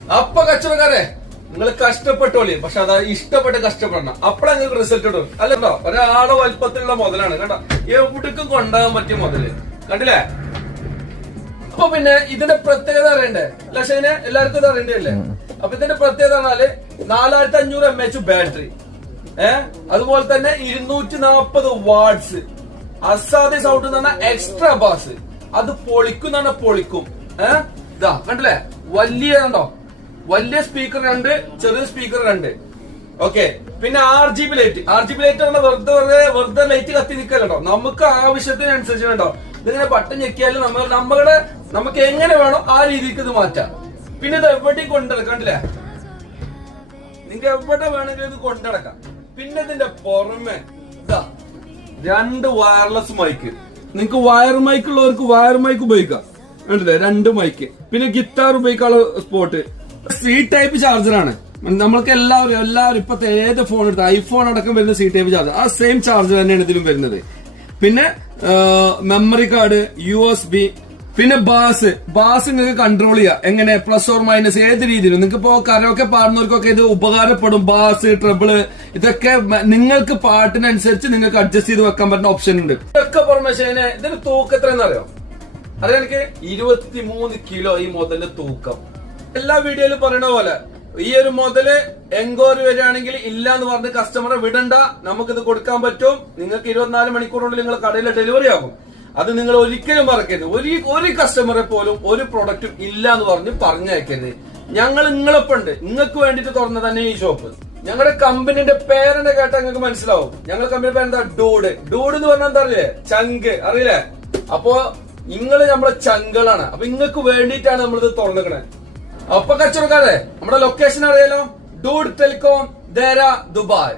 അപ്പൊ കച്ചവടക്കാരെ നിങ്ങൾ കഷ്ടപ്പെട്ടോളി, പക്ഷെ അതാ ഇഷ്ടപ്പെട്ട് കഷ്ടപ്പെടണം, അപ്പഴേ നിങ്ങൾക്ക് റിസൾട്ട് ഇടും. അല്ലല്ലോ ഒരാളെ വലുപ്പത്തിലുള്ള മുതലാണ് കണ്ടോ, എവിടേക്കും കൊണ്ടുപോകാൻ പറ്റിയ മുതല് കണ്ടില്ലേ. അപ്പൊ പിന്നെ ഇതിന്റെ പ്രത്യേകത അറിയണ്ടേ ലക്ഷനെ, എല്ലാവർക്കും ഇത് അറിയണ്ടല്ലേ. അപ്പൊ ഇതിന്റെ പ്രത്യേകത പറഞ്ഞാല് 4500 mAh ബാറ്ററി, അതുപോലെ തന്നെ 240 വാട്ട്സ്, അസാധ്യ സൗണ്ട് എന്ന് പറഞ്ഞാൽ എക്സ്ട്രാ ബാസ്, അത് പൊളിക്കും എന്ന് പറഞ്ഞാൽ പൊളിക്കും. ഇതാ കണ്ടില്ലേ, വലിയ കണ്ടോ, വലിയ സ്പീക്കർ 2, ചെറിയ സ്പീക്കർ 2. ഓക്കെ, പിന്നെ RGB ലൈറ്റ്. RGB ലൈറ്റ് പറഞ്ഞാൽ വെറുതെ ലൈറ്റ് കത്തി നിൽക്കല്ലോ, നമുക്ക് ആവശ്യത്തിനനുസരിച്ച് വേണ്ടോ. ഇതിങ്ങനെ ബട്ടൺ ഞെക്കിയാലും നമുക്ക് എങ്ങനെ വേണോ ആ രീതിക്ക് ഇത് മാറ്റാം. പിന്നെ ഇത് എവിടെയും കൊണ്ടുനടക്കാം, കണ്ടില്ലേ, നിങ്ങൾക്ക് എവിടെ വേണമെങ്കിലും ഇത് കൊണ്ടുനടക്കാം. പിന്നെ ഇതിന്റെ പുറമെ ഇതാ 2 വയർലെസ് മൈക്ക്. നിങ്ങൾക്ക് വയർ മൈക്ക് ഉള്ളവർക്ക് വയർ മൈക്ക് ഉപയോഗിക്കാം, കണ്ടില്ലേ, 2 മൈക്ക്. പിന്നെ ഗിറ്റാർ ഉപയോഗിക്കാനുള്ള സ്പോട്ട്. C type ചാർജറാണ്. നമ്മൾക്ക് എല്ലാവരും ഇപ്പത്തെ ഏത് ഫോൺ എടുത്ത ഐഫോൺ അടക്കം വരുന്ന സി ടൈപ്പ് ചാർജർ, ആ സെയിം ചാർജർ തന്നെയാണ് ഇതിലും വരുന്നത്. പിന്നെ മെമ്മറി കാർഡ്, USB, പിന്നെ ബാസ് നിങ്ങൾക്ക് കൺട്രോൾ ചെയ്യാം. എങ്ങനെ പ്ലസ് ഓർ മൈനസ് ഏത് രീതിയിലും. നിങ്ങൾക്ക് ഇപ്പോ കരോക്കെ പാടുന്നവർക്കൊക്കെ ഇത് ഉപകാരപ്പെടും. ബാസ്, ട്രബിള്, ഇതൊക്കെ നിങ്ങൾക്ക് പാട്ടിനനുസരിച്ച് നിങ്ങൾക്ക് അഡ്ജസ്റ്റ് ചെയ്ത് വെക്കാൻ പറ്റുന്ന ഓപ്ഷൻ ഉണ്ട്. ഇതൊക്കെ പുറമെ ഇതിന്റെ തൂക്കം എത്രയെന്ന് അറിയാം എനിക്ക് 23 കിലോ ഈ മുതലിന്റെ തൂക്കം. എല്ലാ വീഡിയോയിലും പറയുന്ന പോലെ ഈ ഒരു മുതല് എൻക്വയറി വരികയാണെങ്കിൽ ഇല്ല എന്ന് പറഞ്ഞ് കസ്റ്റമറെ വിടണ്ട, നമുക്കിത് കൊടുക്കാൻ പറ്റും. നിങ്ങൾക്ക് 24 മണിക്കൂറിനുള്ളിൽ നിങ്ങൾ കടയിൽ ഡെലിവറി ആകും. അത് നിങ്ങൾ ഒരിക്കലും മറക്കരുത്. ഒരു കസ്റ്റമറെ പോലും ഒരു പ്രൊഡക്റ്റും ഇല്ല എന്ന് പറഞ്ഞ് പറഞ്ഞയക്കരുത്. ഞങ്ങൾ നിങ്ങളെപ്പുണ്ട്, നിങ്ങൾക്ക് വേണ്ടിട്ട് തുറന്ന തന്നെ ഈ ഷോപ്പ്. ഞങ്ങളുടെ കമ്പനിന്റെ പേരെന്നെ കേട്ടാൽ നിങ്ങൾക്ക് മനസ്സിലാവും. ഞങ്ങളുടെ കമ്പനി പേര് എന്താ, ഡൂഡ് എന്ന് പറഞ്ഞാൽ എന്താ അറിയില്ലേ, ചങ്ക് അറിയില്ലേ. അപ്പോ നിങ്ങൾ നമ്മളെ ചങ്കളാണ്. അപ്പൊ നിങ്ങൾക്ക് വേണ്ടിയിട്ടാണ് നമ്മളിത് തുറന്നിക്കണേ. അപ്പൊ കച്ചവടക്കാരെ നമ്മുടെ ലൊക്കേഷൻ അറിയാലോ, ഡൂഡ് ടെലികോം, ദേര, ദുബായ്.